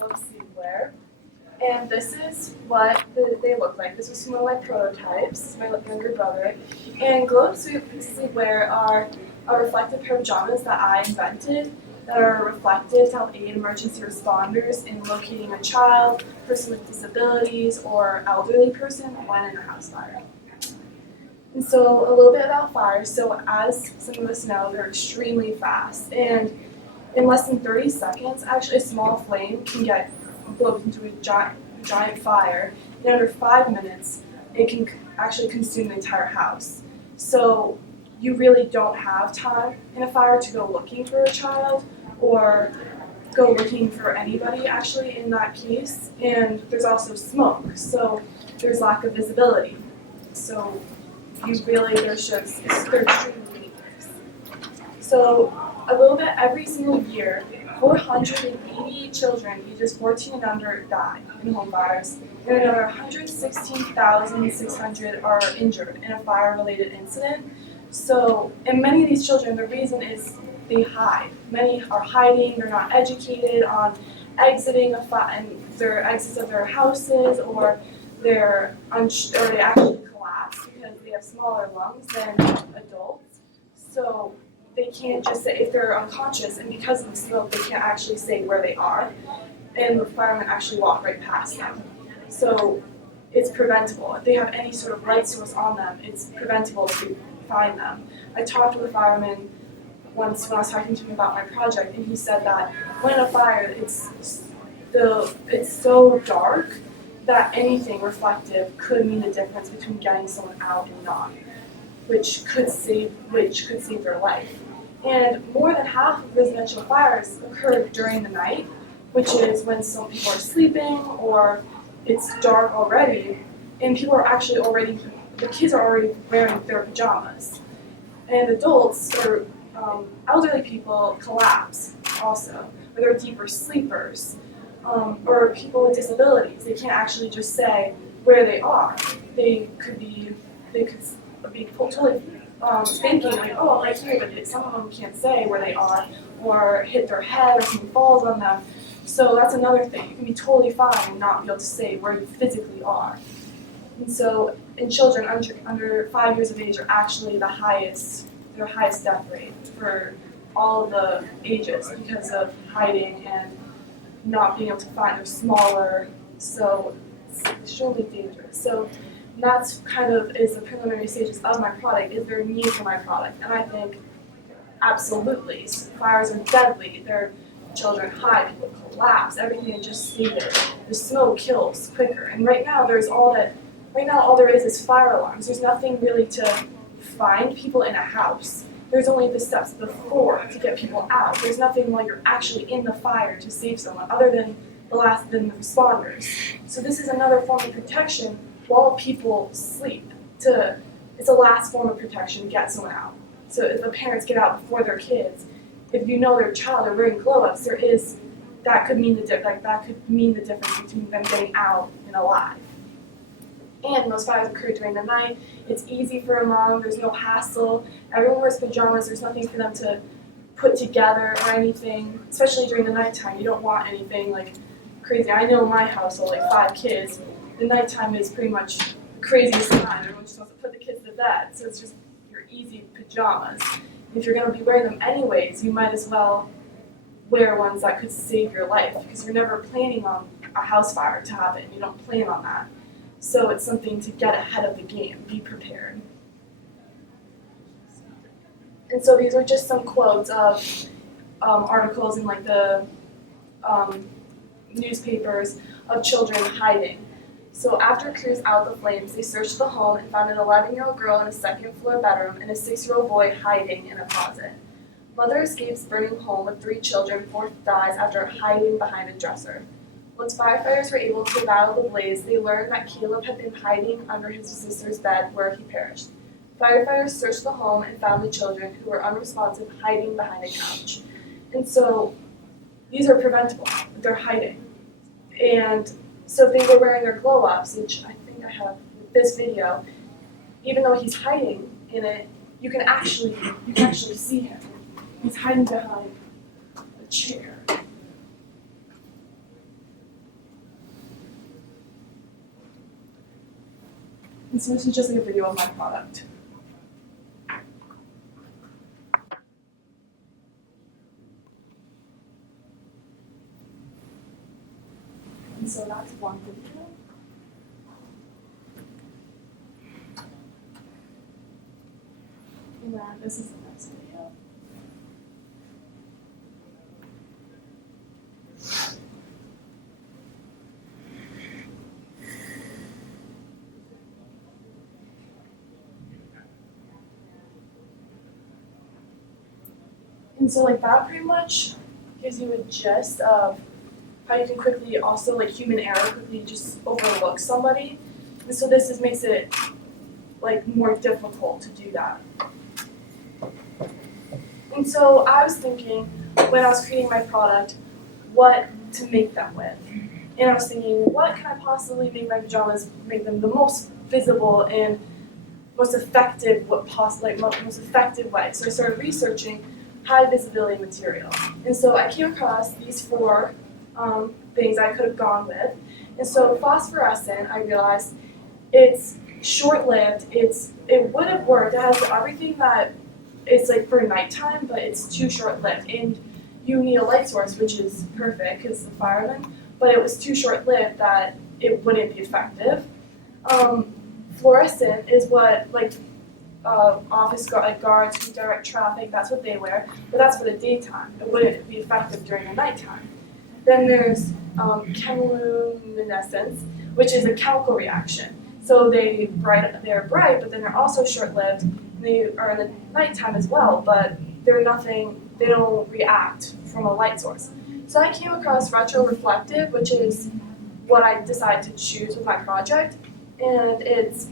glow sleepwear. And this is what they look like. This was one of my prototypes, my younger brother. And glow sleepwear are a reflective pair of pajamas that I invented that are reflective to help aid emergency responders in locating a child, person with disabilities, or elderly person when in a house fire. And so a little bit about fires. So as some of us know, they're extremely fast. And in less than 30 seconds, actually a small flame can get blown into a giant fire. In under 5 minutes, it can actually consume the entire house. So you really don't have time in a fire to go looking for a child or go looking for anybody actually in that piece. And there's also smoke, so there's lack of visibility. So they're extremely dangerous. So a little bit every single year, 480 children ages 14 and under die in home fires, and another 116,600 are injured in a fire-related incident. So, and many of these children, the reason is they hide. Many are hiding, they're not educated on exiting their exits of their houses, or they actually collapse because they have smaller lungs than adults. So they can't just say if they're unconscious, and because of the smoke, they can't actually say where they are, and the firemen actually walk right past them. So it's preventable. If they have any sort of light source on them, it's preventable to find them. I talked with a fireman once when I was talking to him about my project, and he said that when in a fire, it's so dark that anything reflective could mean the difference between getting someone out and not, which could save their life. And more than half of residential fires occur during the night, which is when some people are sleeping or it's dark already, and the kids are already wearing their pajamas. And adults or elderly people collapse also, or they're deeper sleepers, or people with disabilities. They can't actually just say where they are. They could be totally thinking like, oh, I'm right here, but some of them can't say where they are, or hit their head, or something falls on them. So that's another thing. You can be totally fine and not be able to say where you physically are. And so, in children under 5 years of age are actually their highest death rate for all of the ages because of hiding and not being able to find. They're smaller, so it's extremely dangerous. So that's kind of is the preliminary stages of my product. Is there a need for my product? And I think absolutely. Fires are deadly. Children hide, people collapse, everything just stay there. The smoke kills quicker. And right now all there is fire alarms. There's nothing really to find people in a house. There's only the steps before to get people out. There's nothing while you're actually in the fire to save someone other than the responders. So this is another form of protection while people sleep. It's a last form of protection to get someone out. So if the parents get out before their kids, if you know their child are wearing glow-ups, that could mean the difference between them getting out and alive. And most fires occur during the night. It's easy for a mom. There's no hassle. Everyone wears pajamas. There's nothing for them to put together or anything, especially during the nighttime. You don't want anything like crazy. I know my household, like 5 kids, the nighttime is pretty much the craziest time. Everyone just wants to put the kids to bed. So it's just your easy pajamas. If you're going to be wearing them anyways, you might as well wear ones that could save your life because you're never planning on a house fire to happen. You don't plan on that. So it's something to get ahead of the game, be prepared. And so these are just some quotes of articles in like the newspapers of children hiding. So after crews out the flames, they searched the home and found an 11-year-old girl in a second-floor bedroom and a 6-year-old boy hiding in a closet. Mother escapes burning home with 3 children, 4th dies after hiding behind a dresser. Once firefighters were able to battle the blaze, they learned that Caleb had been hiding under his sister's bed where he perished. Firefighters searched the home and found the children, who were unresponsive, hiding behind a couch. And so these are preventable. They're hiding. And so if they were wearing their glow-ups, which I think I have this video, even though he's hiding in it, you can actually see him. He's hiding behind a chair. And so this is just like a video of my product. And so that's one video. And then this is the next video. And so like that pretty much gives you a gist of how you can quickly also like human error quickly just overlook somebody. And so this makes it like more difficult to do that. And so I was thinking when I was creating my product, what to make them with. And I was thinking, what can I possibly make my pajamas, make them the most visible and most effective, most effective way. So I started researching high visibility material. And so I came across these four things I could have gone with. And so phosphorescent, I realized it's short-lived, it would have worked, it has everything that it's like for nighttime, but it's too short-lived. And you need a light source, which is perfect because it's the fireman, but it was too short-lived that it wouldn't be effective. Fluorescent is what office guards who direct traffic, that's what they wear, but that's for the daytime. It wouldn't be effective during the nighttime. Then there's chemiluminescence, which is a chemical reaction. So they're bright, but then they're also short-lived. And they are in the nighttime as well, but they don't react from a light source. So I came across retroreflective, which is what I decided to choose with my project, and it's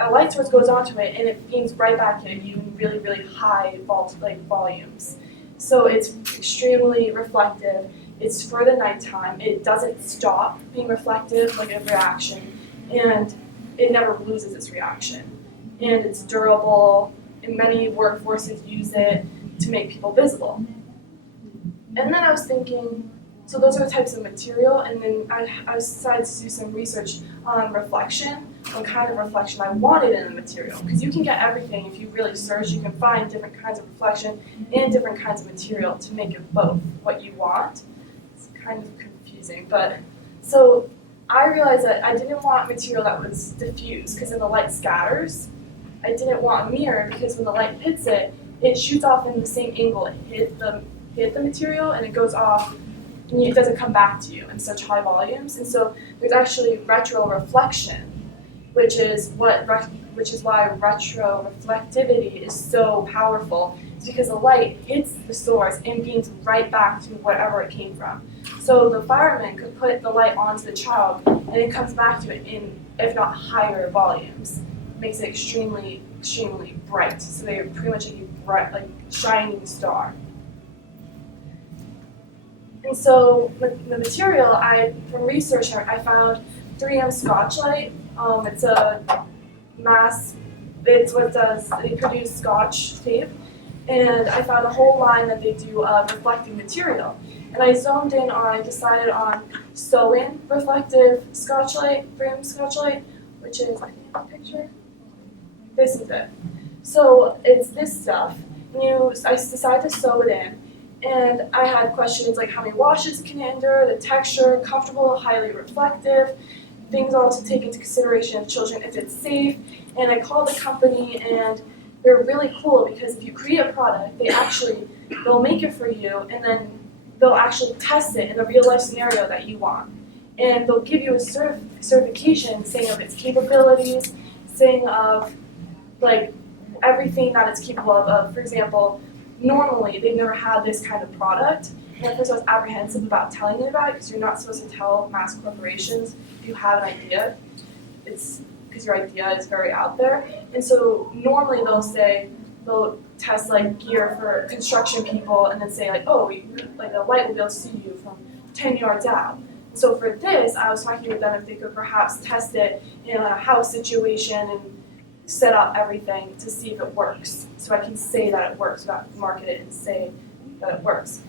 a light source goes onto it and it beams right back at you in really, really high volumes. So it's extremely reflective. It's for the nighttime. It doesn't stop being reflective like a reaction, and it never loses its reaction. And it's durable, and many workforces use it to make people visible. And then I was thinking, so those are the types of material, and then I decided to do some research on reflection, on kind of reflection I wanted in the material. Because you can get everything if you really search, you can find different kinds of reflection and different kinds of material to make it both what you want. It's kind of confusing, but so I realized that I didn't want material that was diffuse, because then the light scatters. I didn't want a mirror, because when the light hits it, it shoots off in the same angle it hit the material, and it goes off, and it doesn't come back to you in such high volumes. And so there's actually retroreflection, which is why retroreflectivity is so powerful. It's because the light hits the source and beams right back to wherever it came from. So the fireman could put the light onto the child, and it comes back to it in, if not higher volumes. It makes it extremely, extremely bright. So they're pretty much a bright, like shining star. And so the material, from research, I found 3M Scotchlite. It's a mass, it's what does, they produce Scotch tape. And I found a whole line that they do of reflecting material. And I zoned in on, I decided on sew-in reflective Scotchlite, 3M Scotchlite, which is, I think, the picture. This is it. So it's this stuff. I decided to sew it in. And I had questions like how many washes it can endure, the texture, comfortable, highly reflective, things all to take into consideration of children, if it's safe. And I called the company, and they're really cool because if you create a product, they'll make it for you, and then they'll actually test it in a real life scenario that you want. And they'll give you a certification saying of its capabilities, saying of like everything that it's capable of. For example, normally they've never had this kind of product, and at first I was apprehensive about telling them about it because you're not supposed to tell mass corporations if you have an idea. It's because your idea is very out there. And so normally they'll test like gear for construction people and then say like, oh, like the light will be able to see you from 10 yards out. So for this, I was talking with them if they could perhaps test it in a house situation and set up everything to see if it works. So I can say that it works, not market it and say that it works.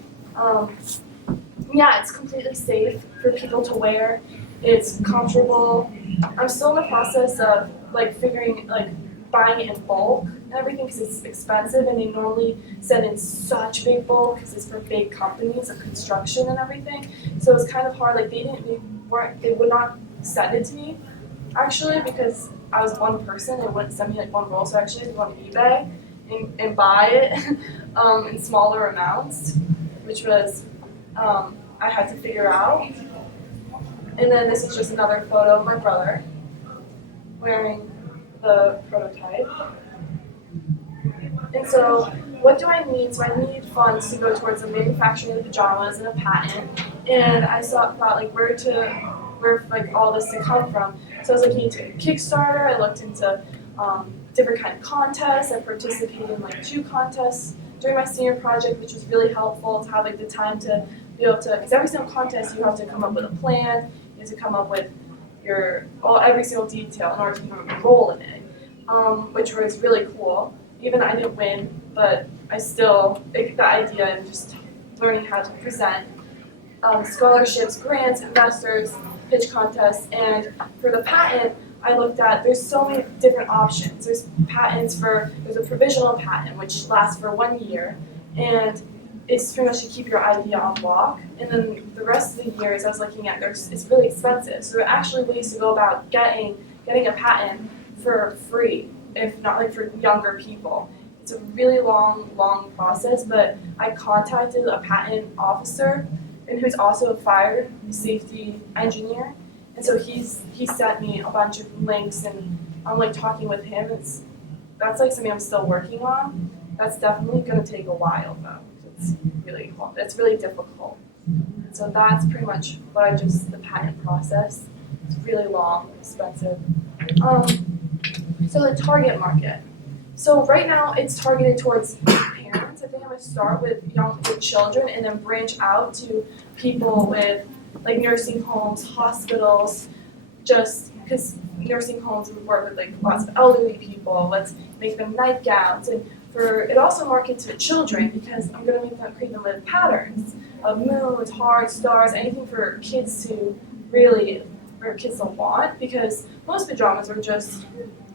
Yeah, it's completely safe for people to wear. It's comfortable. I'm still in the process of like buying it in bulk and everything because it's expensive, and they normally send in such big bulk because it's for big companies of construction and everything. So it was kind of hard. Like they would not send it to me actually because I was one person. They wouldn't send me like one roll, so I actually had to go on eBay and buy it in smaller amounts, which was I had to figure out. And then this is just another photo of my brother wearing the prototype. And so what do I need? So I need funds to go towards the manufacturing of the pajamas and a patent. And I thought like where like all this to come from. So I was looking into Kickstarter. I looked into different kind of contests. I participated in like 2 contests during my senior project, which was really helpful to have like the time to be able to, because every single contest you have to come up with a plan, you have to come up with every single detail in order to even enroll in it, which was really cool. Even I didn't win, but I still, the idea and just learning how to present scholarships, grants, investors, pitch contests, and for the patent, I looked at, there's so many different options. There's a provisional patent, which lasts for 1 year, and it's pretty much to keep your idea on block. And then the rest of the years I was looking at, it's really expensive. So there are actually ways to go about getting a patent for free, if not like for younger people. It's a really long process, but I contacted a patent officer and who's also a fire safety engineer. And so he sent me a bunch of links, and I'm like talking with him. That's like something I'm still working on. That's definitely gonna take a while though. It's really difficult. So that's pretty much the patent process. It's really long, expensive. So the target market. So right now it's targeted towards parents. I think I'm gonna start with children and then branch out to people with like nursing homes, hospitals, just because nursing homes would work with like lots of elderly people. Let's make them nightgowns, and it also markets to children because I'm gonna create them with patterns of moons, hearts, stars, anything for kids to want, because most pajamas are just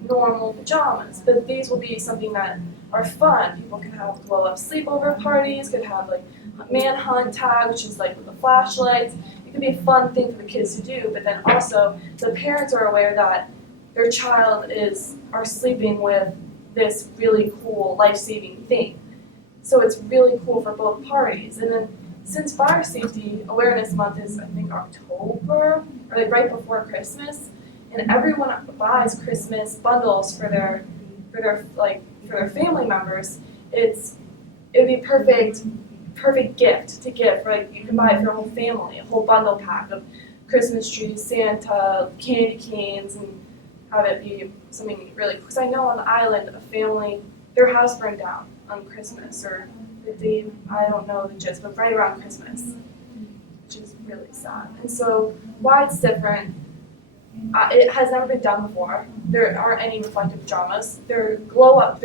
normal pajamas, but these will be something that are fun. People can have blow-up sleepover parties, could have like a manhunt tag, which is like with the flashlights. It could be a fun thing for the kids to do, but then also the parents are aware that their child are sleeping with this really cool life-saving thing. So it's really cool for both parties. And then since Fire Safety Awareness Month is I think October, or like right before Christmas, and everyone buys Christmas bundles for their family members, it would be perfect gift to give. Like you can buy it for a whole family, a whole bundle pack of Christmas trees, Santa, candy canes, and have it be something really. Because I know on the island, a family, their house burned down on Christmas, or the day, I don't know the gist, but right around Christmas, which is really sad. And so why it's different. It has never been done before. There aren't any reflective pajamas. There's glow-up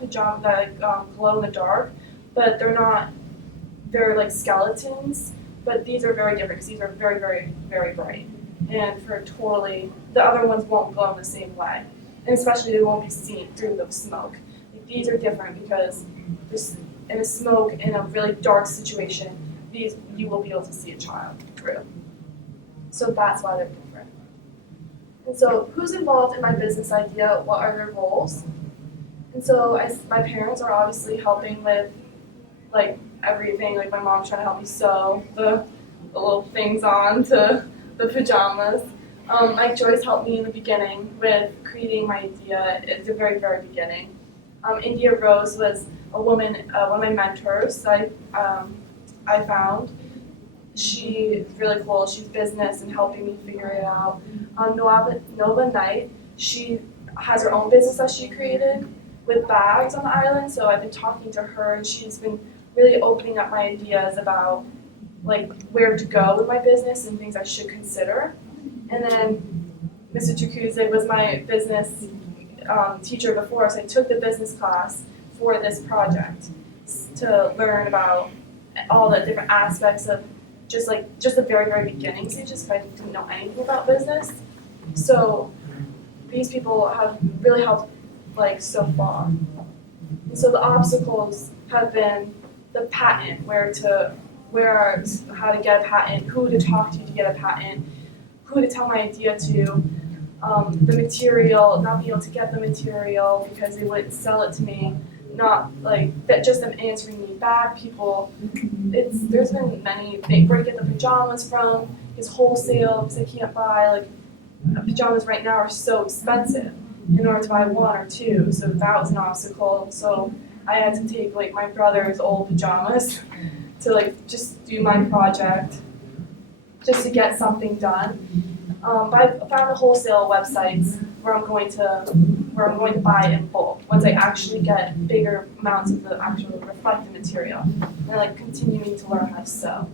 pajamas that glow in the dark, but they're like skeletons, but these are very different because these are very, very, very bright. And the other ones won't glow in the same way. And especially they won't be seen through the smoke. Like, these are different because in a smoke, in a really dark situation, you will be able to see a child through. So that's why they're different. And so who's involved in my business idea? What are their roles? And so my parents are obviously helping with like everything. Like my mom's trying to help me sew the little things on to the pajamas. Mike Joyce helped me in the beginning with creating my idea at the very, very beginning. India Rose was a woman, one of my mentors I found. She's really cool. She's business and helping me figure it out. Nova Knight, she has her own business that she created with bags on the island. So I've been talking to her, and she's been really opening up my ideas about like where to go with my business and things I should consider. And then Mr. Tukuzig was my business teacher before, so I took the business class for this project to learn about all the different aspects of just the very, very beginning stages, because I didn't know anything about business. So these people have really helped like so far. And so the obstacles have been the patent, how to get a patent, who to talk to get a patent, who to tell my idea to, the material, not being able to get the material because they wouldn't sell it to me, not like that, just them answering me back. There's been many things. Where to get the pajamas from is wholesale because I can't buy like pajamas right now are so expensive in order to buy one or two, so that was an obstacle. So I had to take like my brother's old pajamas to like just do my project, just to get something done. But I found the wholesale websites where I'm going to buy in bulk once I actually get bigger amounts of the actual reflective material, and like continuing to learn how to sew.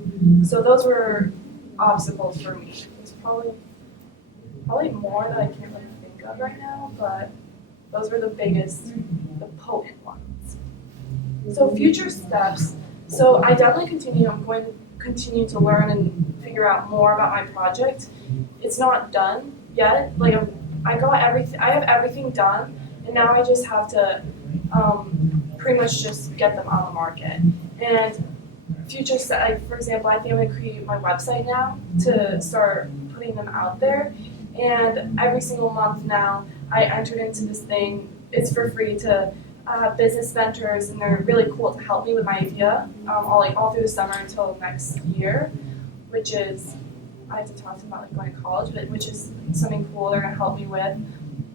So those were obstacles for me. It's probably more that I can't really think of right now, but those were the biggest, the potent ones. So future steps. So I definitely I'm going to continue to learn and figure out more about my project. It's not done yet. Like I have everything done, and now I just have to pretty much just get them on the market. And future set, for example, I think I'm going to create my website now to start putting them out there. And every single month now, I entered into this thing. It's for free to business mentors, and they're really cool to help me with my idea all through the summer until next year, which is, I have to talk to them about like going to college, but which is something cool they're going to help me with.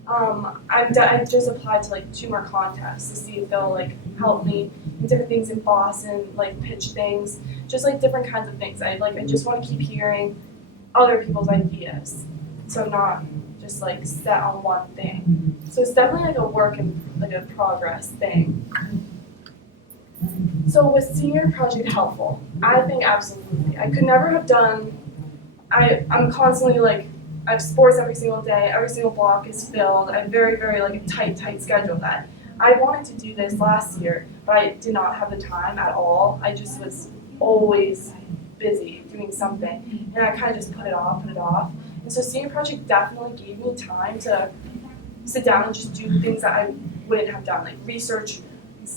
I just applied to like 2 more contests to see if they'll like help me in different things in Boston, like pitch things, just like different kinds of things. I just want to keep hearing other people's ideas, so I'm not just like set on one thing. So it's definitely like a work in like a progress thing. So was senior project helpful? I think absolutely. I could never have done. I'm constantly like, I have sports every single day, every single block is filled. I have very, very like a tight schedule that. I wanted to do this last year, but I did not have the time at all. I just was always busy doing something, and I kind of just put it off. And so senior project definitely gave me time to sit down and just do things that I wouldn't have done, like research,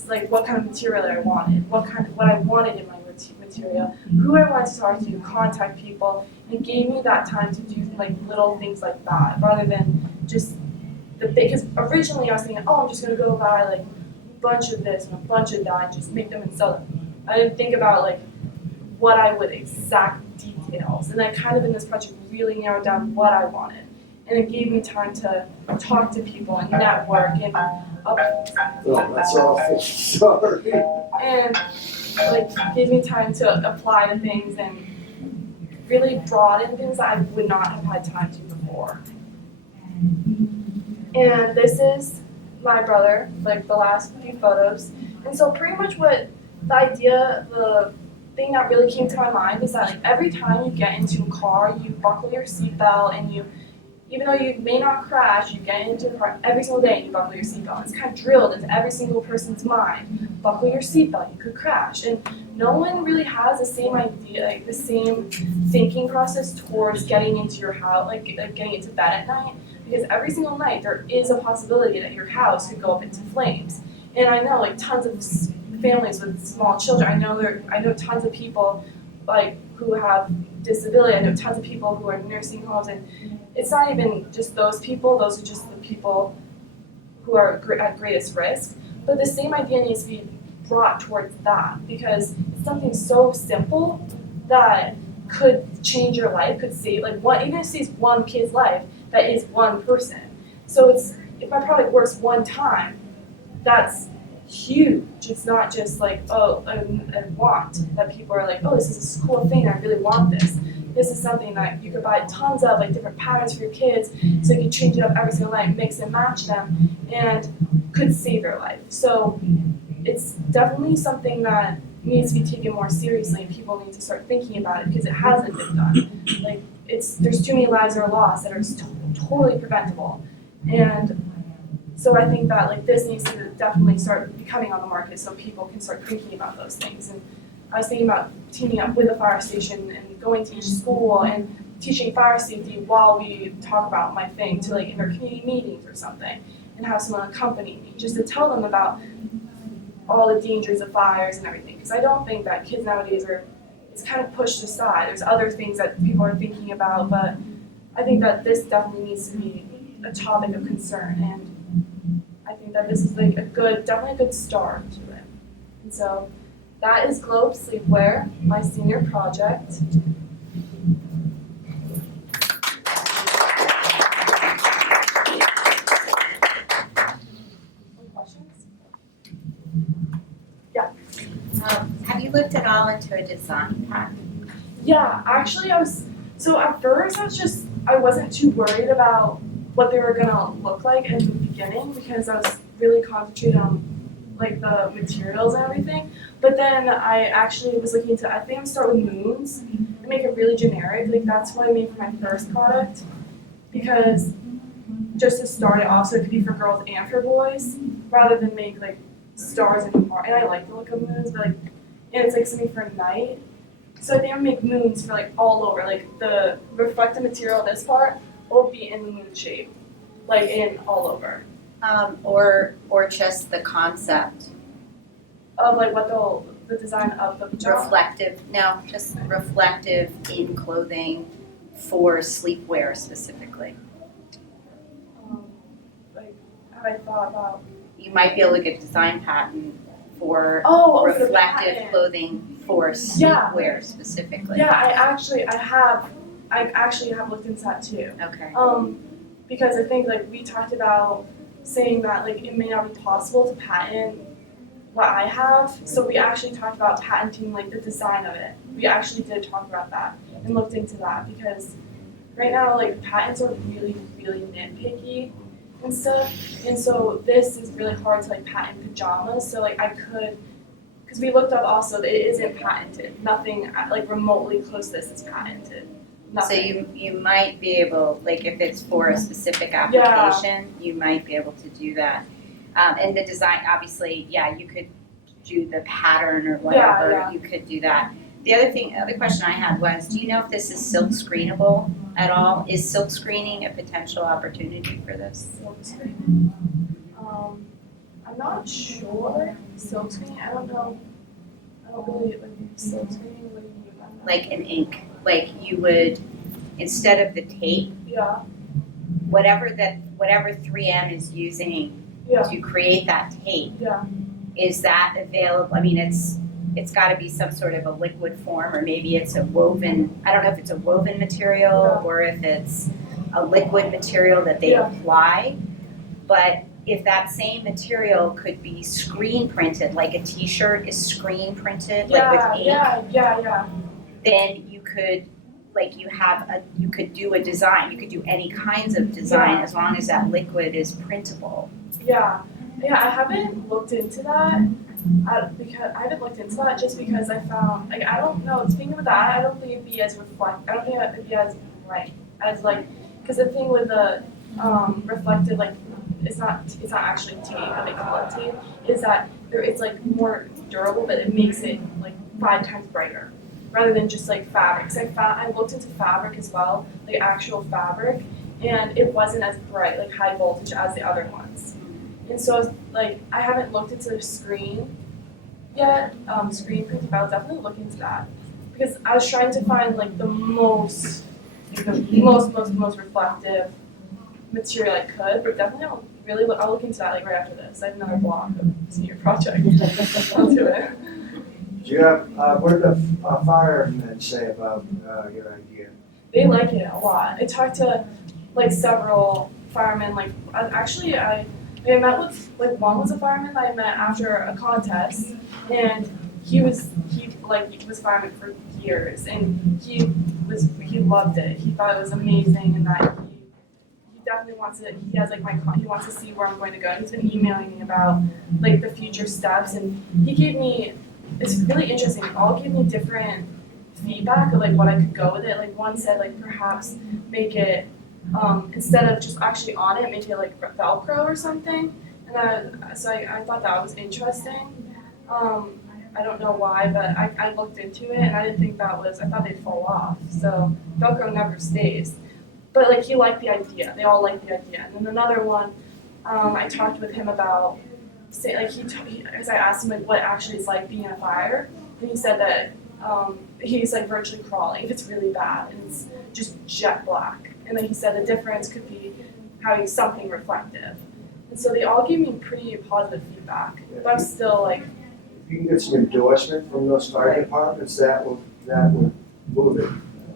like what kind of material I wanted, what I wanted in my material, who I wanted to talk to, contact people. It gave me that time to do like little things like that, rather than just because originally I was thinking, I'm just gonna go buy like a bunch of this and a bunch of that and just make them and sell them. I didn't think about like what I would exact details, and I kind of in this project really narrowed down what I wanted, and it gave me time to talk to people and network and that's awful. Sorry. And like gave me time to apply to things and really broaden things that I would not have had time to before. And this is my brother, like the last few photos. And so pretty much what the thing that really came to my mind is that like every time you get into a car, you buckle your seatbelt, and even though you may not crash, you get into the car every single day and you buckle your seatbelt. It's kind of drilled into every single person's mind. Buckle your seatbelt, you could crash. And no one really has the same idea, like the same thinking process towards getting into your house, like getting into bed at night. Because every single night there is a possibility that your house could go up into flames. And I know like tons of families with small children. I know tons of people like who have disability. I know tons of people who are in nursing homes, and it's not even just those people. Those are just the people who are at greatest risk. But the same idea needs to be brought towards that, because it's something so simple that could change your life, could save even if it saves one kid's life, that is one person. So if my product works one time, that's huge. It's not just like, a want that people are like, this is a cool thing, I really want this. This is something that you could buy tons of, like different patterns for your kids, so you can change it up every single night, mix and match them, and could save your life. So it's definitely something that needs to be taken more seriously, and people need to start thinking about it, because it hasn't been done. Like there's too many lives that are lost that are totally preventable. And so I think that like this needs to definitely start becoming on the market so people can start thinking about those things. And I was thinking about teaming up with a fire station and going to each school and teaching fire safety while we talk about my thing to like in our community meetings or something, and have someone accompany me just to tell them about all the dangers of fires and everything. Because I don't think that kids nowadays it's kind of pushed aside. There's other things that people are thinking about, but I think that this definitely needs to be a topic of concern, and I think that this is like definitely a good start to it. And so that is Globe Sleepwear, my senior project. Have you looked at all into a design pattern? Yeah, actually so at first I wasn't too worried about what they were gonna look like in the beginning because I was really concentrated on like the materials and everything. But then I actually was looking into, I think I'm gonna start with moons and make it really generic. Like that's what I made for my first product, because just to start it off so it could be for girls and for boys rather than make like stars and more. And I like the look of moons, but like, and it's like something for night. So I think I'm gonna make moons for like all over. Like the reflective material, this part will be in the moon shape, like in all over. Or just the concept. Of like what the design of the pajama. Just reflective in clothing for sleepwear specifically. Like have I thought about? You might be able to get a design pattern for for the reflective pattern. clothing for sleepwear specifically. Yeah, I actually have looked into that too. Okay. Because I think like we talked about saying that like it may not be possible to patent what I have, so we actually talked about patenting like the design of it. We actually did talk about that and looked into that because right now like patents are really, really nitpicky and stuff, and so this is really hard to like patent pajamas. So like I could, because we looked up also that it isn't patented. Nothing like remotely close to this is patented. Nothing. So you might be able, like if it's for a specific application, you might be able to do that. And the design, obviously, you could do the pattern or whatever. You could do that. The other question I had was, do you know if this is silk screenable at all? Is silk screening a potential opportunity for this? Silk screening? I'm not sure. Silk screening? I don't know. I don't really like silk screening. What do you mean by that? Like an ink. Like you would, instead of the tape, whatever 3M is using to create that tape, is that available? I mean, it's got to be some sort of a liquid form, or maybe it's a woven. I don't know if it's a woven material or if it's a liquid material that they apply. But if that same material could be screen printed, like a T-shirt is screen printed, like with ink, then you could, like you could do a design. You could do any kinds of design as long as that liquid is printable. Yeah, I haven't looked into that just because I found, like, I don't know, speaking of that, I don't think it'd be as I don't think it'd be as bright as like, because the thing with the reflective, like, it's not actually tape, how they call it tape, is that it's like more durable, but it makes it like 5 times brighter rather than just like fabric. So I looked into fabric as well, like actual fabric, and it wasn't as bright, like high voltage as the other ones. And so like I haven't looked into the screen yet, screen printing, but I'll definitely look into that because I was trying to find like the most reflective material I could, but definitely I'll look into that like right after this. I have another block of senior project. I'll do it. Do you have, what did the firemen say about your idea? They like it a lot. I talked to like several firemen. Like actually, I met with like one was a fireman that I met after a contest, and he was fireman for years, and he loved it. He thought it was amazing, and that he definitely wants to. He has like he wants to see where I'm going to go. He's been emailing me about like the future steps, and he gave me. It's really interesting. They all gave me different feedback of like what I could go with it. Like one said like perhaps make it instead of just actually on it, make it like Velcro or something. And so I thought that was interesting. I don't know why, but I looked into it and I didn't think I thought they'd fall off. So Velcro never stays. But like he liked the idea. They all liked the idea. And then another one, I talked with him about, say, like as I asked him like what actually it's like being in a fire, and he said that he's like virtually crawling if it's really bad and it's just jet black. And then he said the difference could be having something reflective. And so they all gave me pretty positive feedback. But I'm still like, If you can get some endorsement from those fire departments, that would move it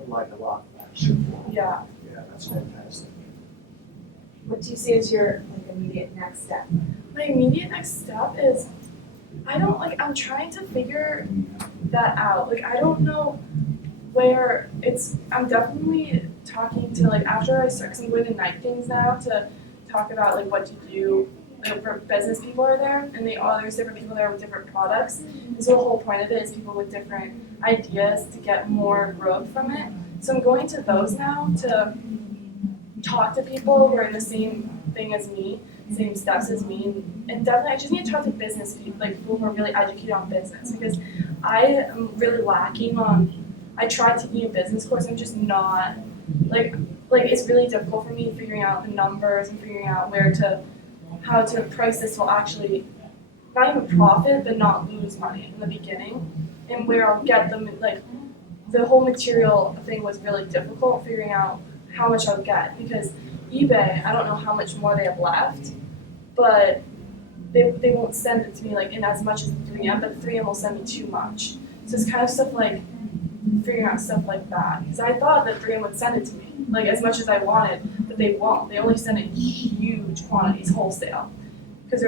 like a lot faster. yeah. Yeah, that's fantastic. What do you see as your immediate next step? My immediate next step is I'm trying to figure that out. Like I don't know where I'm definitely talking to after I start, because I'm going to night things now to talk about what to do. For business people are there, and there's different people there with different products. And so the whole point of it is people with different ideas to get more growth from it. So I'm going to those now to talk to people who are in the same thing as me, same steps as me, and definitely I just need to talk to business people, people who are really educated on business, because I am really lacking on. I tried taking a business course, I'm just not it's really difficult for me figuring out the numbers and figuring out how to price this will actually not even profit but not lose money in the beginning, and where I'll get them the whole material thing was really difficult figuring out how much I'll get, because eBay, I don't know how much more they have left, but they won't send it to me in as much as 3M, but 3M will send me too much. So it's kind of stuff figuring out stuff like that, because I thought that 3M would send it to me as much as I wanted, but they won't. They only send it in huge quantities wholesale, because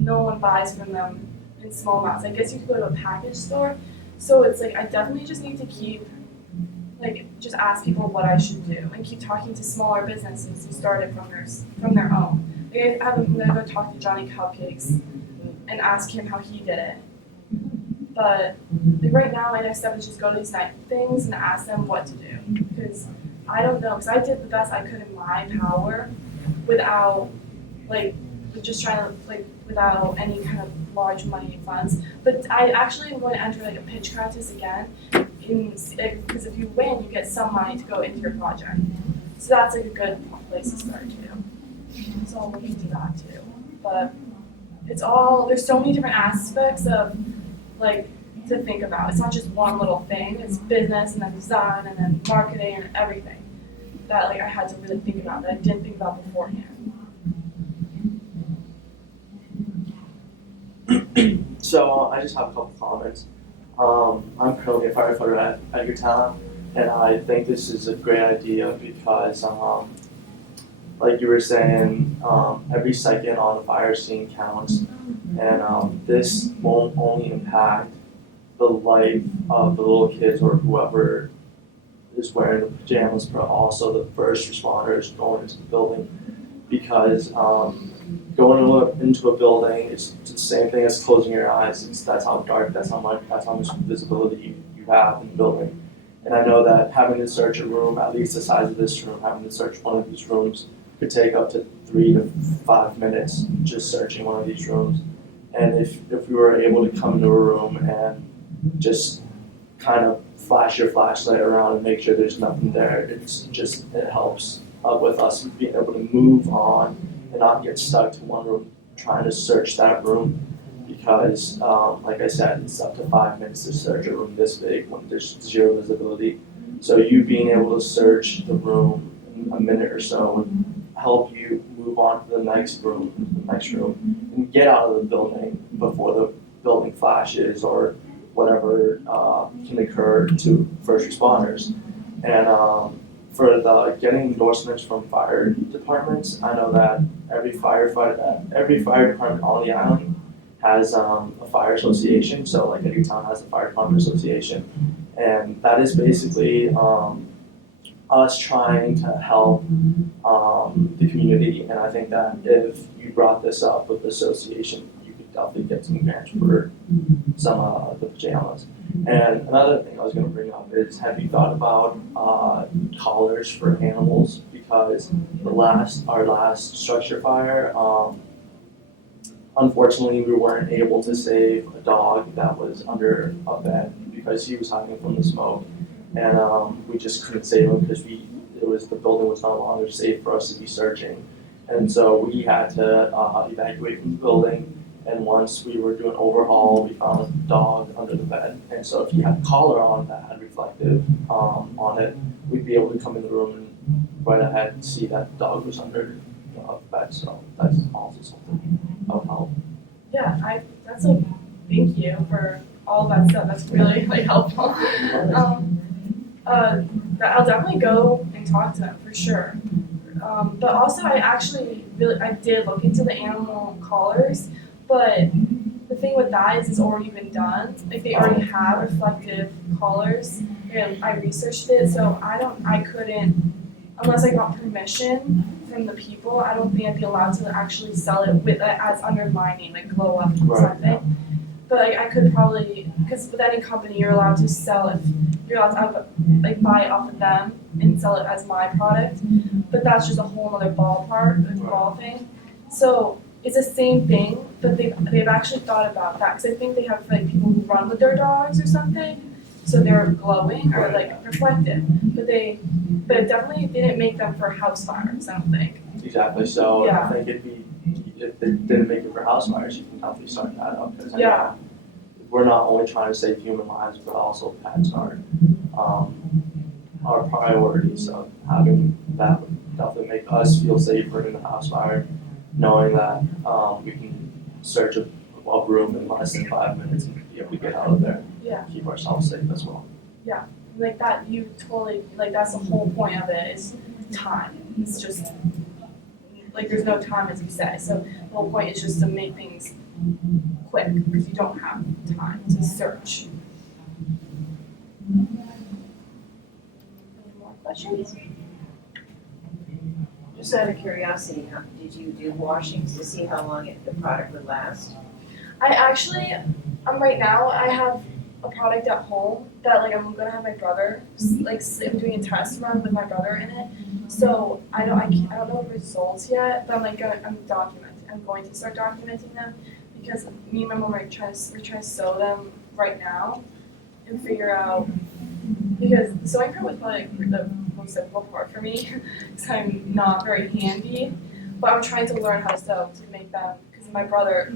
no one buys from them in small amounts. I guess you could go to a package store. So it's I definitely just need to keep just ask people what I should do and keep talking to smaller businesses who started from their own. I'm gonna go talk to Johnny Cupcakes and ask him how he did it. But right now my next step is just go to these night things and ask them what to do, because I don't know, because I did the best I could in my power without just trying to without any kind of large money funds. But I actually want to enter a pitch contest again, because if you win, you get some money to go into your project. So that's a good place to start too. So I'll look into that too. But there's so many different aspects of to think about. It's not just one little thing. It's business and then design and then marketing and everything that I had to really think about that I didn't think about beforehand. So I just have a couple comments. I'm currently a firefighter at your town, and I think this is a great idea because, like you were saying, every second on the fire scene counts, and this won't only impact the life of the little kids or whoever is wearing the pajamas, but also the first responders going into the building, because going into a building is the same thing as closing your eyes. That's how dark, that's how much visibility you have in the building. And I know that having to search a room, at least the size of this room, having to search one of these rooms could take up to 3 to 5 minutes just searching one of these rooms. And if we were able to come into a room and just kind of flash your flashlight around and make sure there's nothing there, it helps with us being able to move on and not get stuck to one room trying to search that room, because like I said, it's up to 5 minutes to search a room this big when there's zero visibility. So you being able to search the room in a minute or so would help you move on to the next room, and get out of the building before the building flashes or whatever can occur to first responders. And for the getting endorsements from fire departments, I know that every fire department on the island has a fire association. So every town has a fire department association, and that is basically us trying to help the community. And I think that if you brought this up with the association, you could definitely get some grants for some of the pajamas. And another thing I was going to bring up is, have you thought about collars for animals? Because our last structure fire, unfortunately, we weren't able to save a dog that was under a bed because he was hiding from the smoke, and we just couldn't save him because the building was no longer safe for us to be searching, and so we had to evacuate from the building. And once we were doing overhaul, we found a dog under the bed, and so if you had a collar on that had reflective on it, we'd be able to come in the room and right ahead and see that the dog was under the bed. So that's also something that would help. Yeah, that's a thank you for all that stuff. That's really, really helpful. I'll definitely go and talk to them for sure. But also, I did look into the animal collars, but the thing with that is it's already been done. Like they already have reflective collars, and I researched it, so I couldn't, unless I got permission from the people, I don't think I'd be allowed to actually sell it with as underlining, like glow up or something. But like I could probably, because with any company you're allowed to sell it, you're allowed to like buy it off of them and sell it as my product. But that's just a whole other ball thing. So it's the same thing, but they've actually thought about that because I think they have like people who run with their dogs or something, so they're glowing or like reflective. But it definitely didn't make them for house fires, I don't think. Exactly. So Yeah. I think if they didn't make it for house fires, you can definitely start that up. Because Yeah. we're not only trying to save human lives, but also pets are our priority. So having that would definitely make us feel safer in the house fire, knowing that we can search a room in less than 5 minutes and be able to get out of there. Yeah. Keep ourselves safe as well. Like that, you totally, like that's the whole point of it is time. It's just, like there's no time as you say, so the whole point is just to make things quick because you don't have time to search. Any more questions? Just out of curiosity, did you do washings to see how long the product would last? I actually, right now I have a product at home that like I'm gonna have my brother like I'm doing a test run with my brother in it. So I don't know the results yet, but I'm going to start documenting them because me and my mom we're trying to sew them right now and figure out, because the sewing part was probably like the most difficult part for me because I'm not very handy. But I'm trying to learn how to sew to make them, because my brother,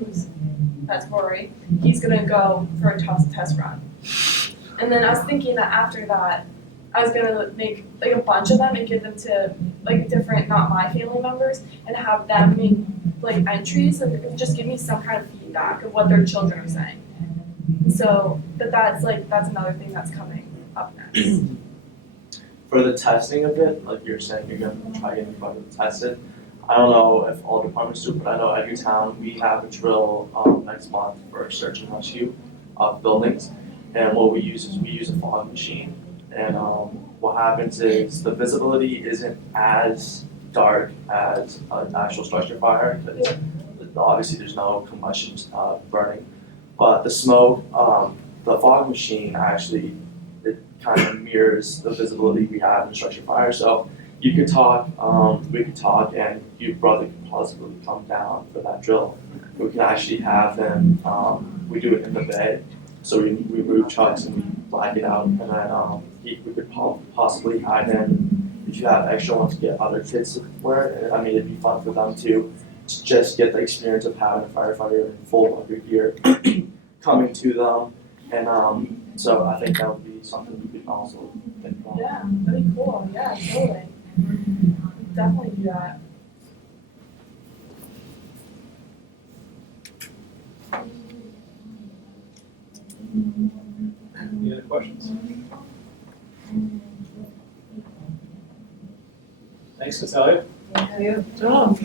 that's Rory, he's gonna go for a test run. And then I was thinking that after that, I was gonna make like a bunch of them and give them to like different, not my family members, and have them make like entries and just give me some kind of feedback of what their children are saying. So, but that's another thing that's coming up next. For the testing of it, like you're saying, you're gonna try getting everybody to test it. I don't know if all departments do, but I know at your town, we have a drill next month for search and rescue of buildings. And what we use is a fog machine. And what happens is the visibility isn't as dark as an actual structure fire, because obviously there's no combustion burning. But the smoke, the fog machine actually, it kind of mirrors the visibility we have in a structure fire. So you could talk, we could talk, and your brother could possibly come down for that drill. We can actually have them, we do it in the bay. So we move trucks and we black it out, and then we could possibly hide him. If you have extra ones, get other kids to wear it. I mean, it'd be fun for them to just get the experience of having a firefighter in full under gear coming to them. And so I think that would be something we could also think about. Yeah, that'd be cool. Yeah, totally. Definitely do that. Any other questions? Thanks, Natalia. Thank you. Oh.